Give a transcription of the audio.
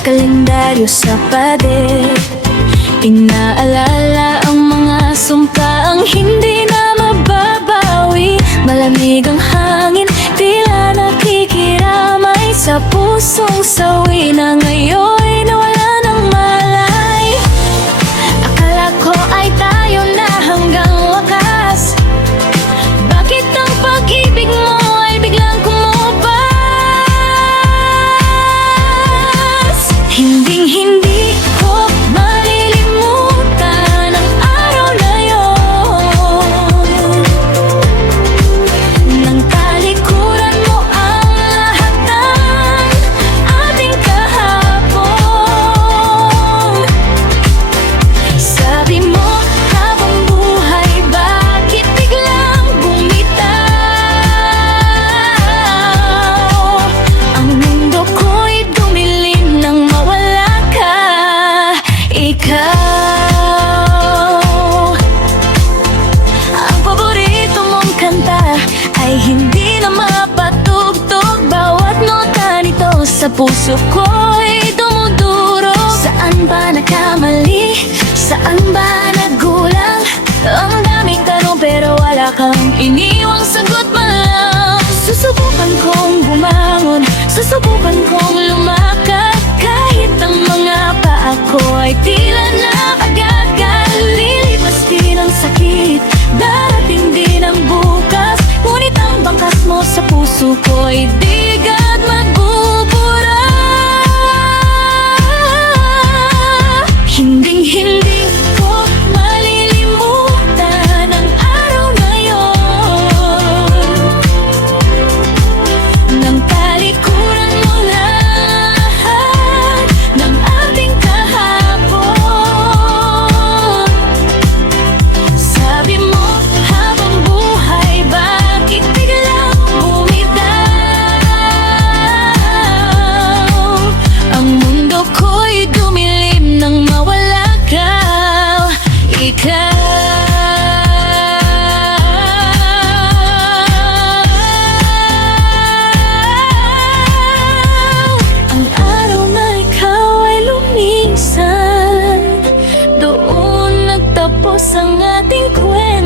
kalendaryo sa pader. Inaalala ang mga sumpaang hindi na mababawi. Malamig ang hangin, tila nakikiramay sa pusong sawi na ngayon nawala ng malay. Akala ko ay tayo na hanggang wakas. Bakit ang pag-ibig mo ay biglang kumubas? Hinding-hindi ko malilimutan ang araw na yon, nang talikuran mo ang lahat ng ating kahapon. Sabi mo habang buhay, bakit biglang bumitaw? Ang mundo ko'y dumilim nang mawala ka, ikaw. Ang paborito mong kanta ay hindi na mapatugtog. Bawat nota nito sa puso ko'y dumudurog. Saan ba nagkamali? Saan ba nagkulang? Ang daming tanong pero wala kang iniwang sagot man lang. Susubukan kong bumangon, susubukan kong lumakad, kahit ang mga paa ko ay tila nakagagal. Lilipas din ang sakit, darating din ang bukas, ngunit ang bangkas mo sa puso ko ay di agad magbubura. Hinding-hindi ko malilimutan ang araw na yon, nang talikuran mo lahat ng ating kahapon. Sabi mo habang buhay, bakit biglang bumitaw? Ang mundo ko'y dumilim nang mawala ka, ikaw. Ang araw na ikaw ay lumisan, doon nagtapos ang ating kwento.